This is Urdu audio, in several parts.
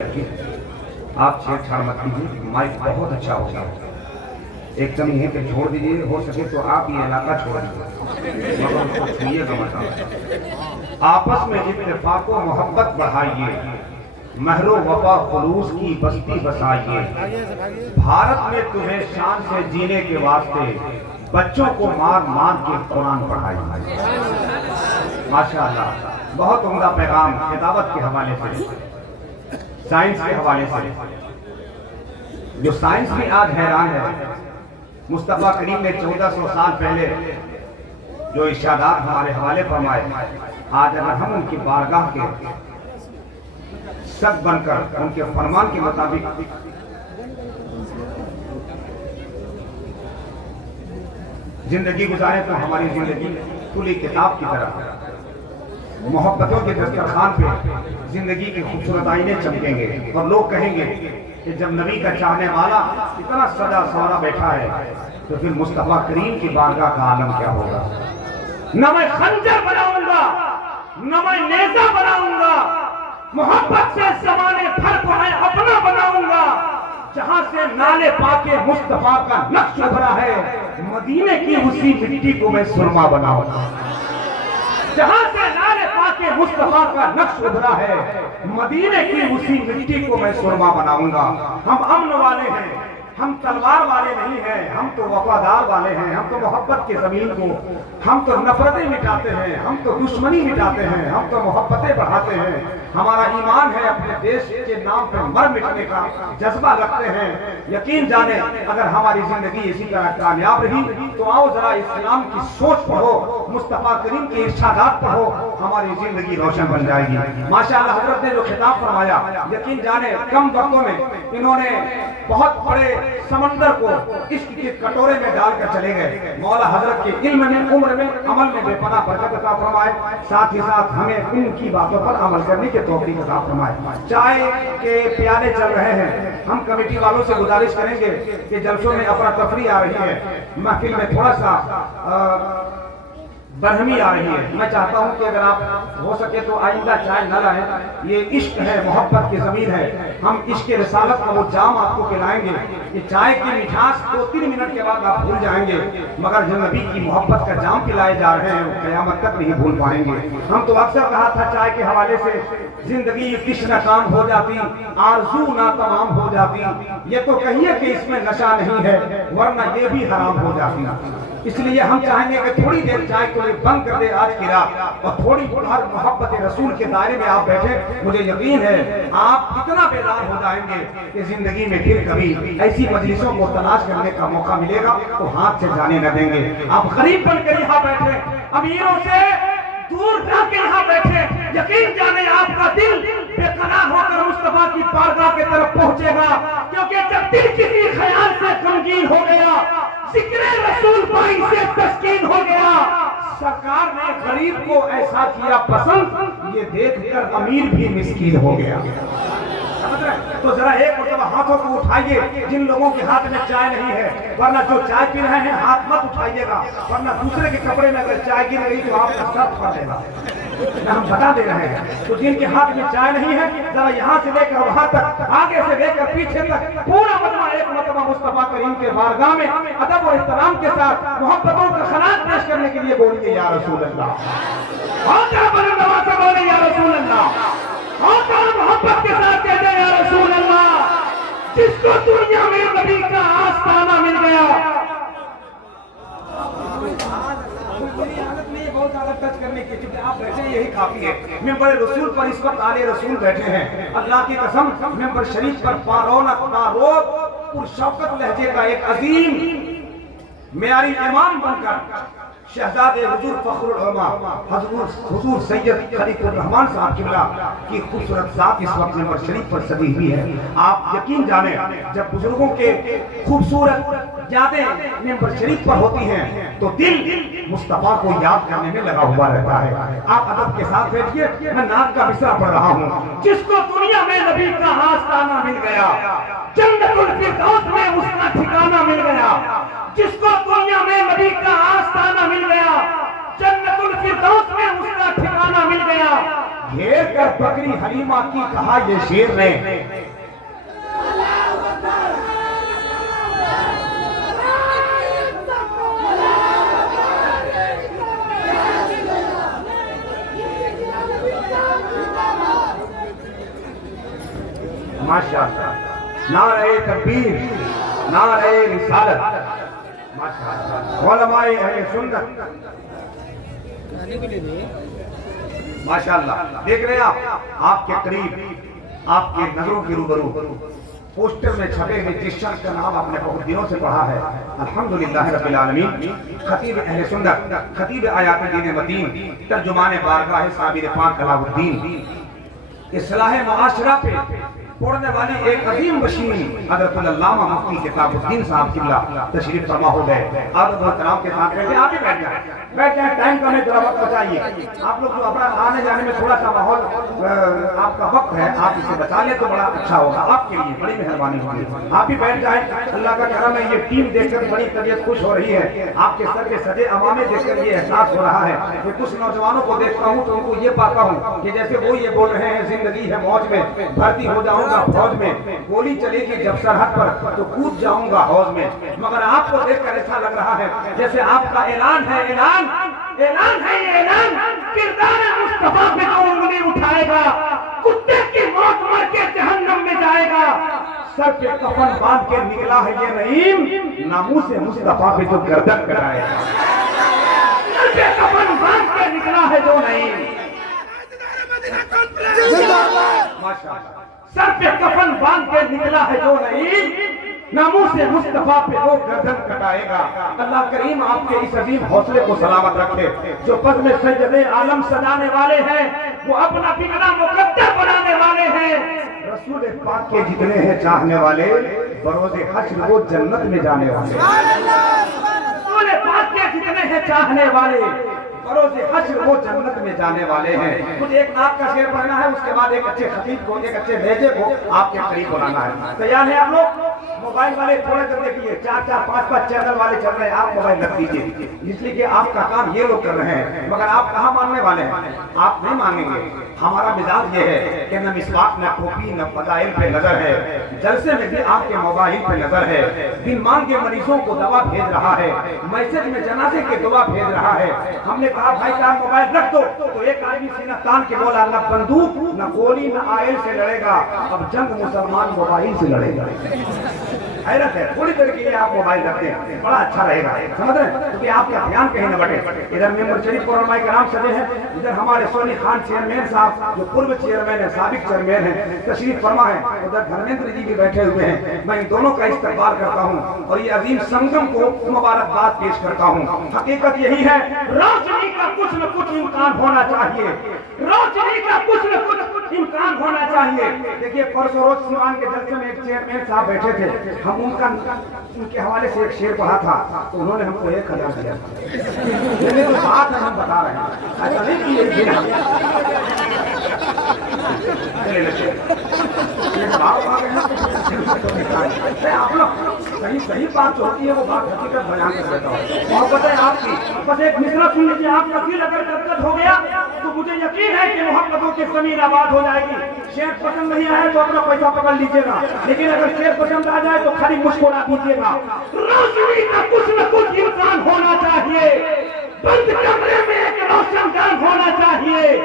آپ چھیڑ چھاڑ مت کیجیے، مائک بہت اچھا ہوگا۔ ایک کمی ہے کہ چھوڑ دیجیے، ہو سکے تو آپ یہ علاقہ چھوڑ دیجیے، مگر اس کو چھوئیے گا مت۔ آپس میں اتفاق و محبت بڑھائیے، مہر و وفا خلوص کی بستی بسائیے۔ بھارت میں تمہیں شان سے جینے کے واسطے بچوں کو مار مار کے قرآن پڑھائیے۔ ماشاءاللہ، بہت عمدہ پیغام خطابت کے حوالے سے، سائنس کے حوالے سے، جو سائنس بھی آج حیران ہے۔ مصطفیٰ کریم نے 1400 سال پہلے جو ارشادات ہمارے حوالے فرمائے، آج اگر ہم ان کی بارگاہ کے سب بن کر ان کے فرمان کے مطابق زندگی گزارے تو ہماری زندگی کھلی کتاب کی طرح محبتوں کے دسترخوان پہ زندگی کی خوبصورت آئینے چمکیں گے، اور لوگ کہیں گے کہ جب نبی کا چاہنے والا اتنا سجا سوارا بیٹھا ہے تو پھر مصطفیٰ کریم کی بارگاہ کا عالم کیا ہوگا۔ نہ میں خنجر بناؤں گا، نہ میں نیزہ بناؤں گا، محبت سے زمانے بھر کو میں اپنا بناؤں گا۔ جہاں سے نالے پاکے مصطفیٰ کا نقش ابھرا ہے، مدینے کی اسی مٹی کو میں سرما بناؤں گا۔ جہاں سے نالے پاکے مصطفیٰ کا نقش ابھرا ہے، مدینے کی اسی مٹی کو میں سرما بناؤں گا۔ ہم امن والے ہیں، ہم تلوار والے نہیں ہیں، ہم تو وفادار والے ہیں۔ ہم تو محبت کے زمین کو، ہم تو نفرتیں مٹاتے ہیں، ہم تو دشمنی مٹاتے ہیں، ہم تو محبتیں بڑھاتے ہیں۔ ہمارا ایمان ہے، اپنے دیش کے نام پہ مر مٹنے کا جذبہ رکھتے ہیں۔ یقین جانیں اگر ہماری زندگی اسی طرح کامیاب رہی تو آؤ ذرا اسلام کی سوچ پڑھو، مصطفیٰ کریم کے ارشادات پڑھو، ہماری زندگی روشن بن جائے گی۔ ماشاءاللہ حضرت نے جو خطاب فرمایا، یقین جانیں کم وقتوں میں انہوں نے بہت بڑے سمندر کو عشق کے کٹورے میں ڈال کر چلے گئے۔ مولا حضرت کے علم میں، عمر میں، عمل میں بے پناہ برکت عطا فرمائے، ساتھ ہی ساتھ ہمیں ان کی باتوں پر عمل کرنے کے توفیق عطا فرمائے۔ چائے کے پیالے چل رہے ہیں، ہم کمیٹی والوں سے گزارش کریں گے کہ جلسوں میں افراتفری آ رہی ہے، محفل میں تھوڑا سا برہمی آ رہی ہے۔ میں چاہتا ہوں کہ اگر آپ ہو سکے تو آئندہ چائے نہ لائیں، یہ عشق ہے، محبت کی زمین ہے۔ ہم عشق رسالت کا وہ جام آپ کو پلائیں گے کہ چائے کی مٹھاس 2-3 منٹ کے بعد آپ بھول جائیں گے، مگر جو نبی کی محبت کا جام پلائے جا رہے ہیں وہ قیامت تک نہیں بھول پائیں گے۔ ہم تو اکثر کہا تھا چائے کے حوالے سے، زندگی کش ناکام ہو جاتی، آرزو ناتمام ہو جاتی، یہ تو کہیے کہ اس میں نشہ نہیں ہے، ورنہ یہ بھی حرام ہو جاتی۔ اس لیے ہم چاہیں گے کہ تھوڑی دیر چائے کو بند کر دے آج کی رات، اور تھوڑی ہر محبت رسول کے دائرے میں آپ بیٹھے۔ مجھے یقین ہے آپ اتنا بیدار ہو جائیں گے کہ زندگی میں پھر کبھی ایسی مجلسوں کو تلاش کرنے کا موقع ملے گا تو ہاتھ سے جانے نہ دیں گے۔ آپ غریب بن کر یہاں بیٹھے، امیروں سے دور جا کے یہاں بیٹھے، یقین جانے آپ کا دل بے قرار ہو کر مصطفیٰ کی بارگاہ کی طرف پہنچے گا، کیونکہ جب دل کسی خیال سے غمگین ہو گیا، ذکر رسول پائی سے تسکین ہو گیا، سرکار نے غریب کو ایسا کیا پسند، یہ دیکھ کر امیر بھی مسکین ہو گیا۔ تو ذرا ایک مرتبہ ہاتھوں کو اٹھائیے جن لوگوں کے ہاتھ میں چائے نہیں ہے، ورنہ جو چائے پی رہے ہیں ہاتھ مت اٹھائیے گا، ورنہ دوسرے کے کپڑے میں اگر چائے گر گئی تو آپ کا سر پھٹ جائے گا۔ ہم بتا دے رہے ہیں تو جن کے ہاتھ میں چائے نہیں ہے، ذرا یہاں سے لے کر وہاں تک، آگے سے لے کر پیچھے تک پورا مجمع ایک مرتبہ مصطفیٰ کریم کے بارگاہ میں ادب و احترام کے ساتھ محبتوں کا خراج پیش کرنے کے لیے بولیے یا رسول اللہ، بولے یا رسول اللہ، محبت کے ساتھ کہتے ہیں یا رسول اللہ۔ جس کو دنیا میں نبی کا آستانہ مل گیا، بہت زیادہ ٹچ کرنے کی چونکہ آپ بیٹھے یہی کافی ہے۔ ممبر رسول پر اس وقت آلے رسول بیٹھے ہیں، اللہ کی قسم ممبر شریف پر پارونق پاروب پرشوکت لہجے کا ایک عظیم معیاری امام بن کر شہزاد حضور فخر العلماء حضور سید خلیق الرحمن صاحب قبلہ کی خوبصورت ذات اس وقت ممبر شریف پر سجی ہوئی ہے۔ آپ یقین جانیں جب بزرگوں کے خوبصورت یادیں ممبر شریف پر ہوتی ہیں تو دل مصطفیٰ کو یاد کرنے میں لگا ہوا رہتا ہے۔ آپ ادب کے ساتھ بیٹھیے، میں نعت کا مصرع پڑھ رہا ہوں۔ جس کو دنیا میں نبی کا آستانہ مل گیا، جنت الفردوس میں اس کا ٹھکانہ مل گیا۔ جس کو دنیا میں نبی کا آستانہ مل گیا، جنت الفردوس میں اس کا ٹھکانہ مل گیا۔ گھیر کر بکری حلیمہ کی کہا یہ شیر نے، ماشاءاللہ نعرہ تکبیر، نعرہ رسالت، ماشاءاللہ علماء اہل سنت، ماشاءاللہ دیکھ رہے ہیں آپ کے قریب، آپ کے نظروں کے روبرو پوسٹر میں چھپے ہوئے جس شخص کا نام آپ نے بہت دنوں سے پڑھا ہے، الحمدللہ رب العالمین، خطیب اہل سنت، خطیب آیات دین مدین، ترجمان بارگاہ صابر پاک کلام الدین، اصلاح معاشرہ پہ پڑھنے والی ایک عظیم بشیر حضرت علامہ مفتی کتاب الدین صاحب قبلہ تشریف فرما ہو گئے۔ آپ احترام کے ساتھ بیٹھے، آپ ہی بیٹھ جائیں، ٹائم کا میں ذرا وقت بچائیے، آپ لوگ جو اپنا آنے جانے میں تھوڑا سا ماحول آپ کا وقت ہے، آپ اسے بچا لیں تو بڑا اچھا ہوگا، آپ کے لیے بڑی مہربانی ہوگی، آپ ہی بیٹھ جائیں۔ اللہ کا کرم ہے، یہ ٹیم دیکھ کر بڑی طبیعت خوش ہو رہی ہے، آپ کے سر کے سجے عوامے دیکھ کر یہ احساس ہو رہا ہے کہ کچھ نوجوانوں کو دیکھتا ہوں تو ان کو یہ پاتا ہوں کہ جیسے وہ یہ بول رہے ہیں زندگی ہے موج میں، بھرتی ہو جاؤں گا فوج میں، گولی چلے گی جب سرحد پر تو کود جاؤں گا حوض میں، مگر آپ کو دیکھ کر ایسا لگ رہا ہے جیسے آپ کا اعلان ہے، اعلان ہے یہ اعلان، کردار مصطفیٰ پہ جو انگلی اٹھائے گا کتے کی موت مر کے جہنم میں جائے گا، سر پہ کفن باندھ کے نکلا ہے یہ نعیم، ناموس مصطفیٰ پہ جو گردن کٹائے گا، سر پہ کفن باندھ کے نکلا ہے جو نعیم، ماشاءاللہ سر پہ کفن باندھ کے نکلا ہے جو نعیم، ناموس مصطفیٰ پہ وہ گردن کٹائے گا۔ اللہ کریم آپ کے اس عظیم حوصلے کو سلامت رکھے، جو بزم سید عالم سجانے والے ہیں وہ اپنا بگڑا مقدر بنانے والے ہیں، رسول پاک کے جتنے ہیں چاہنے والے بروز حشر وہ جنت میں جانے والے، رسول پاک کے جتنے ہیں چاہنے والے بروز حشر وہ جنت میں جانے والے ہیں۔ مجھے ایک نعت کا شعر پڑھنا ہے، اس کے بعد ایک اچھے خطیب کو، ایک اچھے بھیجے کو آپ کے قریب بلانا ہے۔ تیار ہیں آپ لوگ؟ موبائل والے تھوڑے دیر دیکھیے، 4 5 چینل والے چل رہے ہیں، آپ موبائل رکھ دیجیے، اس لیے کہ آپ کا کام یہ لوگ کر رہے ہیں، مگر آپ کہاں ماننے والے ہیں؟ آپ نہیں مانیں گے۔ ہمارا مزاج یہ ہے کہ نہ مسواک، نہ ٹوپی، نہ فضائل پہ نظر ہے، جلسے میں بھی آپ کے موبائل پہ نظر ہے، بن مانگے مریضوں کو دوا بھیج رہا ہے، میسج میں جنازے کے دعا بھیج رہا ہے۔ ہم نے کہا بھائی صاحب موبائل رکھ دو، تو ایک آدمی سینہ تان کے بولا نہ بندوق نہ گولی نہ آئل سے لڑے گا، اب جنگ مسلمان موبائل سے لڑے گا۔ حیرت ہے، تھوڑی دیر کے لیے آپ موبائل رکھتے ہیں، بڑا اچھا رہے گا، سمجھ رہے ہیں؟ کیونکہ آپ کا دھیان کہیں نہ بٹے۔ ادھر ممبر شریف پر علماء کرام سجے ہیں، ادھر ہمارے سونی خان چیئرمین صاحب جو پورو چیئرمین ہیں، سابق چیئرمین ہیں، تشریف فرما ہیں، ادھر دھرمیندر جی بھی بیٹھے ہوئے ہیں۔ میں ان دونوں کا استقبال کرتا ہوں اور یہ عظیم سنگم کو مبارکباد پیش کرتا ہوں۔ حقیقت یہی ہے، روشنی کا کچھ نہ کچھ امکان ہونا چاہیے، روشنی کا کچھ نہ کچھ امکان ہونا چاہیے۔ دیکھیے پرسوں روز سنوان کے جلسے میں ایک چیئرمین صاحب بیٹھے تھے، ہم ان کے حوالے سے ایک شعر پڑھا تھا تو انہوں نے ہم کو 1000 دیا تھا۔ یہ جو بات ہے ہم بتا رہے ہیں، ایسا نہیں کہ یہ دیا آپ لوگ صحیح بات جو ہوتی ہے وہ بات حقیقت بیان کر دیتا ہوں۔ محبت ہے آپ کی، بس ایک مصرع سن لیجیے، آپ کا دل اگر گدگد ہو گیا تو مجھے یقین ہے کہ محبتوں کی زمین آباد ہو جائے گی۔ شعر پسند نہیں آئے تو اپنا پیسہ پکڑ لیجیے گا، لیکن اگر شعر پسند آ جائے تو خالی مسکرا دیجیے گا۔ روشنی کا کچھ نہ کچھ امکان ہونا چاہیے، بند کمرے میں ایک روشن دان ہونا چاہیے۔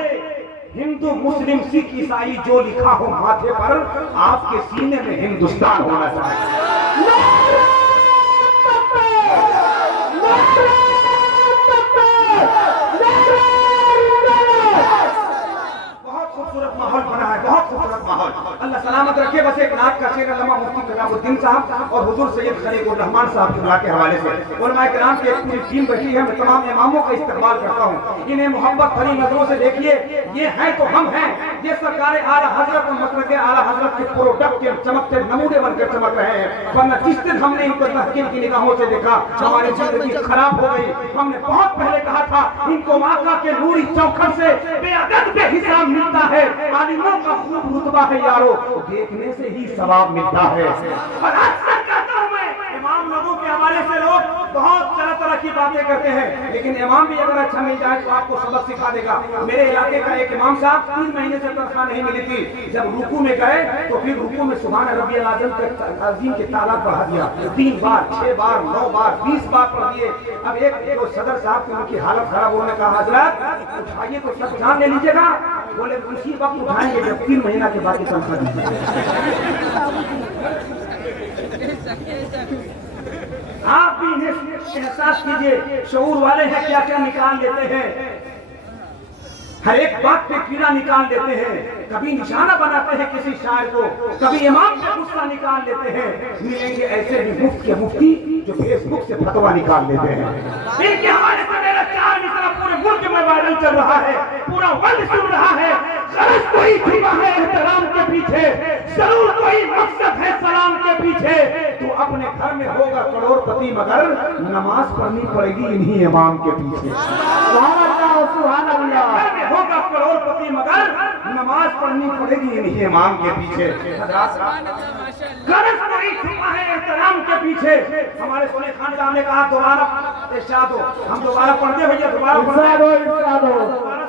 ہندو مسلم سکھ عیسائی جو لکھا ہو ماتھے پر، آپ کے سینے میں ہندوستان ہونا چاہیے۔ خوبصورت ماحول بنا ہے، بہت خوبصورت ماحول، اللہ سلامت رکھے۔ بس ایک نعت کا شعر علامہ مفتی کتاب الدین صاحب اور حضور سید خلیق الرحمان صاحب قبلہ کے حوالے سے علماء کرام کی ایک پوری ٹیم بیٹھی ہے، میں تمام اماموں کا استقبال کرتا ہوں۔ انہیں محبت بھری نظروں سے دیکھیے، یہ ہیں تو ہم ہیں، یہ سرکار اعلیٰ حضرت مسلک اعلیٰ حضرت کے پروڈکٹ کے چمکتے نمونے بن کر چمک رہے ہیں، ورنہ جس دن ہم نے ان کو تحقیر کی نگاہوں سے دیکھا ہماری زندگی خراب ہو گئی۔ ہم نے بہت پہلے کہا تھا ان کو آقا کے نوری چوکھٹ سے بے عدد بے حساب ملتا ہے، عالموں کا خوب رتبہ ہے یارو، دیکھنے سے ہی ثواب ملتا ہے۔ اور اکثر کہتا ہوں میں امام لوگوں کے حوالے سے لوگ بہت طرح طرح کی باتیں کرتے ہیں، لیکن امام بھی اگر اچھا مل جائے تو آپ کو سبق سکھا دے گا۔ میرے علاقے کا ایک امام صاحب 3 مہینے سے تنخواہ نہیں ملی تھی، جب رکوع میں گئے تو پھر رکوع میں سبحان ربی العظیم کے تعداد بڑھا دیا، 3 بار 6 بار 9 بار 20 بار پڑھ دیے۔ اب ایک جو صدر صاحب کی ان کی حالت خراب ہونے کا، حضرت اٹھائیے تو سب جان لے لیجیے گا۔ بولے اسی وقت اٹھائیں گے جب 3 مہینہ کے بعد تنخواہ دیجیے۔ آپ بھی انہیں احساس کیجئے، شعور والے ہیں کیا کیا نکال لیتے ہیں، ہر ایک بات پہ کیڑا نکال لیتے ہیں، کبھی نشانہ بناتے ہیں کسی شاعر کو، کبھی امام پہ غصہ نکال لیتے ہیں۔ ملیں گے ایسے بھی مفت کے مفتی جو فیس بک سے فتوا نکال لیتے ہیں۔ ان کے حوالے سے میرا 4 مصرع پورے ملک میں وائرل چل رہا ہے، پورا ورلڈ سن رہا ہے۔ غرض کوئی چھپا ہے احترام کے پیچھے، ضرور کوئی مقصد ہے سلام کے پیچھے۔ تو اپنے گھر میں ہوگا کروڑ پتی مگر نماز پڑھنی پڑے گی انہی امام کے پیچھے۔ سبحان اللہ سبحان اللہ۔ ہوگا کروڑ پتی مگر نماز پڑھنی پڑے گی انہی امام کے پیچھے۔ غرض کوئی چھپا ہے احترام کے پیچھے۔ ہمارے سونے خان صاحب نے کہا دوبارہ ارشاد ہو، ہم دوبارہ پڑھتے بھیا، دوبارہ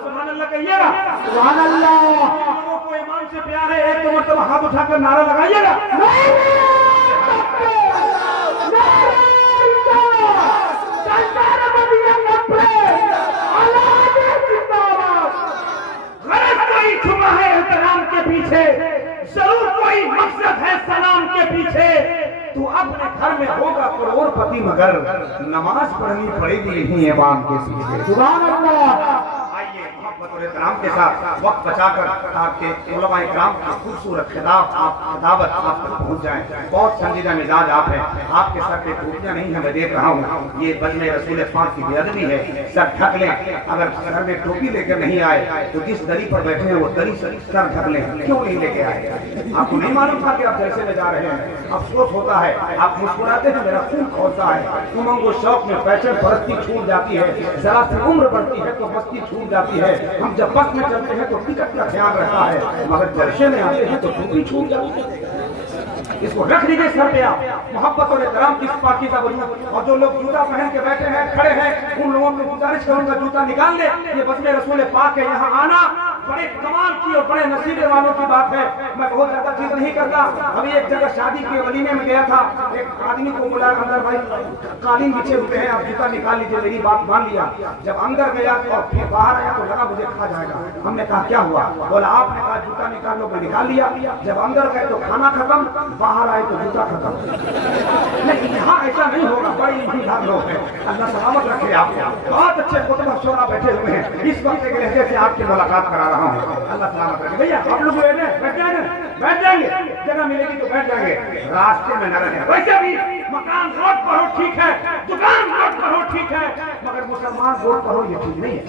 سبحان اللہ کہیے گا، سبحان اللہ۔ لوگوں کو امام سے پیار ہے، ایک دو مرتبہ ہاتھ اٹھا کر نعرہ لگائیے گا۔ غرض کوئی چھپا ہے احترام کے پیچھے، ضرور کوئی مقصد ہے سلام کے پیچھے۔ تو اپنے گھر میں ہوگا کروڑ پتی مگر نماز پڑھنی پڑے گی انہی امام کے پیچھے۔ سبحان اللہ۔ آئیے محبت اور احترام کے ساتھ وقت بچا کر آپ کے علماء کرام کی خوبصورت خطابت آپ تک پہنچ جائیں۔ بہت سنجیدہ مزاج آپ ہیں، آپ کے سر پہ ٹوپیاں نہیں ہیں، میں دیکھ رہا ہوں، یہ بجنے رسول پاک کی بے ادبی ہے۔ سر ڈھک لیں، اگر سر میں ٹوپی لے کر نہیں آئے تو جس دری پر بیٹھے ہیں وہ دری سر ڈھک لیں، کیوں نہیں لے کے آئے؟ آپ کو نہیں معلوم تھا کہ آپ جلسے میں جا رہے ہیں؟ افسوس ہوتا ہے، آپ مسکراتے ہیں میرا خون کھولتا ہے۔ امنگ و شوق میں فیشن پرستی چھوٹ جاتی ہے، ذرا سی عمر بڑھتی ہے تو مستی چھوٹ جاتی ہے۔ ہم جب بس میں چلتے ہیں تو ٹکٹ کا خیال رہتا ہے، مگر جلسے میں آتے ہیں تو ٹوپی چھوٹ جاتی ہے۔ اس کو رکھ لیجیے سر پہ آپ، محبت اور احترام کی پاکیزہ وجود۔ اور جو لوگ جوتا پہن کے بیٹھے ہیں کھڑے ہیں، ان لوگوں کو گزارش کروں گا جوتا نکال لے، یہ بزم رسول پاک ہے، یہاں آنا بڑے کمال کی اور بڑے نصیبے والوں کی بات ہے۔ میں بہت زیادہ چیز نہیں کرتا، ابھی ایک جگہ شادی کے ولیمے میں گیا تھا، ایک آدمی کو بلایا اندر، بھائی قالین بچھے ہوئے ہیں، آپ جوتا نکال لیجیے، میری بات مان لیا۔ جب اندر گیا اور پھر باہر آیا تو لگا مجھے کھا جائے گا۔ ہم نے کہا کیا ہوا؟ بولا آپ نے کہا جوتا نکال لو، میں نکال لیا۔ جب اندر گئے تو کھانا ختم، باہر آئے تو جوتا ختم۔ لیکن یہاں ایسا نہیں ہوگا، بڑی ایماندار لوگ ہیں، اللہ سلامت رکھے آپ کو۔ بہت اچھے خطبہ شعرا بیٹھے ہوئے ہیں، اس وقت ایک لہجے سے آپ کی ملاقات کرا رہا ہوں، اللہ سلامت رکھے۔ بھیا آپ لوگ بیٹھ جائیں گے، بیٹھ جائیں گے، جگہ ملے گی تو بیٹھ جائیں گے، راستے میں نہ رہیں۔ ویسے بھی مکان روڈ پر ہو ٹھیک ہے، دکان روڈ پر ہو ٹھیک ہے، مگر مسلمان روڈ پر ہو یہ ٹھیک نہیں ہے۔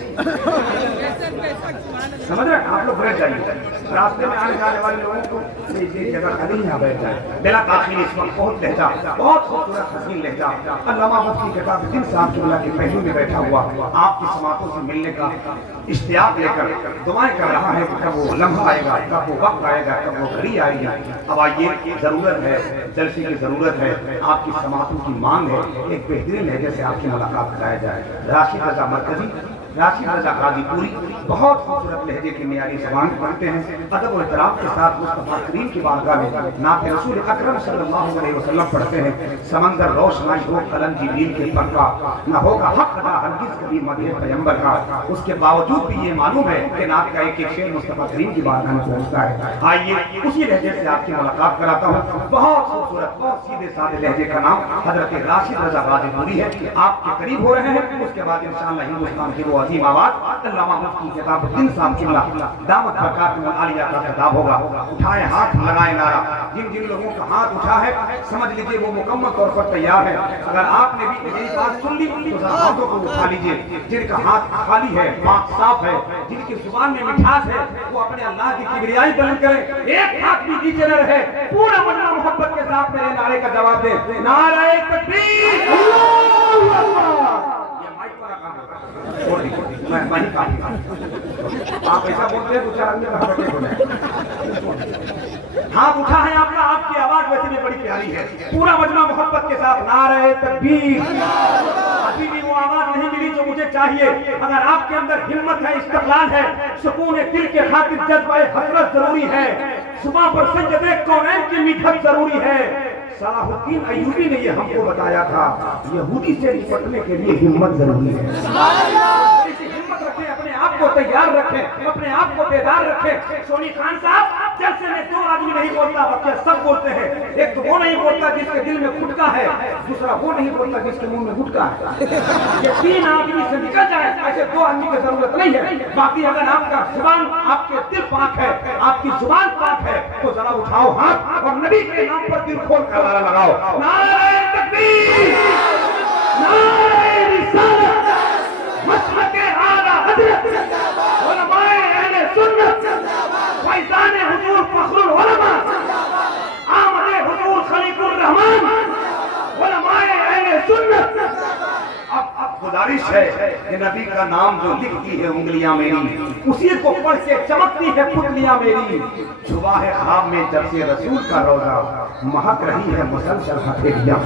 سمجھ رہے ہیں؟ آپ لوگ بیٹھ جائیے، راستے میں آنے جانے والے لوگوں کو یہ جگہ خالی یہاں بیٹھ جائیں۔ بلا تاخیر اس وقت بہت لہجہ، بہت خوبصورت حسین لہجہ، علامہ مفتی کتاب الدین صاحب کی اللہ کے پہلو میں بیٹھا ہوا آپ کی سماعتوں سے ملنے کا اشتیاق لے کر دعائیں کر رہا ہے کہ کب وہ لمحہ آئے گا، کب وہ وقت آئے گا، کب وہ گھڑی آئے گی۔ اب آئیے، ضرورت ہے، جلسے کی ضرورت ہے، آپ کی سماعتوں کی مانگ ہے، ایک بہترین لہجے سے آپ کی ملاقات کرایا جائے۔ راشد رضا مرکزی، راشد رضا غازی پوری بہت خوبصورت لہجے کی معیاری زبان پڑھتے ہیں، ادب و احترام کے ساتھ مصطفیٰ کریم کی بارگاہ میں نعت رسول اکرم صلی اللہ علیہ وسلم پڑھتے ہیں۔ سمندر روشنائی ہو قلم جبریل کے پر کا، نہ ہوگا حق ادا ہرگز کبھی مدح پیغمبر کا، اس کے باوجود بھی یہ معلوم ہے کہ نعت کا ایک ایک شعر مصطفیٰ کریم کی بارگاہ میں پہنچتا ہے۔ آئیے اسی لہجے سے آپ کی ملاقات کراتا ہوں۔ بہت خوبصورت، بہت سیدھے سادے لہجے کا نام حضرت راشد رضا غازی پوری ہے، آپ کے قریب ہو رہے ہیں۔ اس کے بعد انشاءاللہ ہندوستان کی وہ عظیم آواز علامہ مفتی کتاب الدین صاحب قبلہ دامت برکاتہ عالیہ کا خطاب ہوگا۔ اٹھائے ہاتھ، لگائے نعرہ۔ جن جن لوگوں کا ہاتھ اٹھا ہے سمجھ لیجئے وہ مکمل طور پر تیار ہے۔ اگر آپ نے بھی میری بات سن لی تو ذرا ہاتھوں کو اٹھا لیجئے۔ جن کا ہاتھ خالی ہے، پاک صاف ہے، جن کی زبان میں مٹھاس ہے، وہ اپنے اللہ کی کبریائی بلند کریں۔ ایک ہاتھ بھی نیچے نہ رہے، پورا مجمع محبت کے ساتھ میرے نعرے کا جواب دے، نعرہ تکبیر، اللہ اکبر۔ میں وہیں کافی آپ ایسا بولتے ہیں تو چار آدمی کہاں بیٹھے ہو جائیں۔ ہاتھ اٹھا ہے آپ کا، آپ کی آواز ویسے بھی بڑی پیاری جاری ہے. پورا مجمع محبت کے ساتھ نعرہ تکبیر. ابھی بھی وہ آواز نہیں ملی جو مجھے چاہیے. اگر آپ کے اندر ہمت ہے, استقلال ہے, سکون دل کے خاطر جذبہ حسرت ضروری ہے, صبح پر سجدے کونین کی مدحت ضروری ہے. صلاح الدین ایوبی نے یہ ہم کو بتایا تھا, یہودی سے نپٹنے کے لیے ہمت ضروری ہے. ہمت رکھیں, اپنے آپ کو تیار رکھیں, اپنے آپ کو بیدار رکھیں. سونی خان صاحب جلسے میں دو آدمی نہیں بولتا, بچے سب بولتے ہیں. ایک تو وہ نہیں بولتا جس کے دل میں گھٹکا ہے, دوسرا وہ نہیں بولتا جس کے منہ میں گھٹکا ہے. یہ تین آدمی سے نکل جائے, ایسے دو آدمی کی ضرورت نہیں ہے. باقی اگر آپ کا زبان, آپ کے دل پاک ہے, آپ کی زبان پاک ہے, تو ذرا اٹھاؤ ہاتھ اور نبی کے نام پر دل کھول کر نعرہ لگاؤ, نعرہ تکبیر, نعرہ رسالت, مسلک اعلیٰ حضرت, علماء اہل سنت, فیضان حضور فخر العلماء, آمد حضور خلیق الرحمان, علماء اہل سنت. اب گزارش ہے کہ نبی کا نام جو لکھتی ہے انگلیاں میری, اسی کو پڑھ کے چمکتی ہے پتلیاں میری. صبح ہے خواب میں جب سے رسول کا روزہ, مہک رہی ہے مسلسل ہتھیلیاں.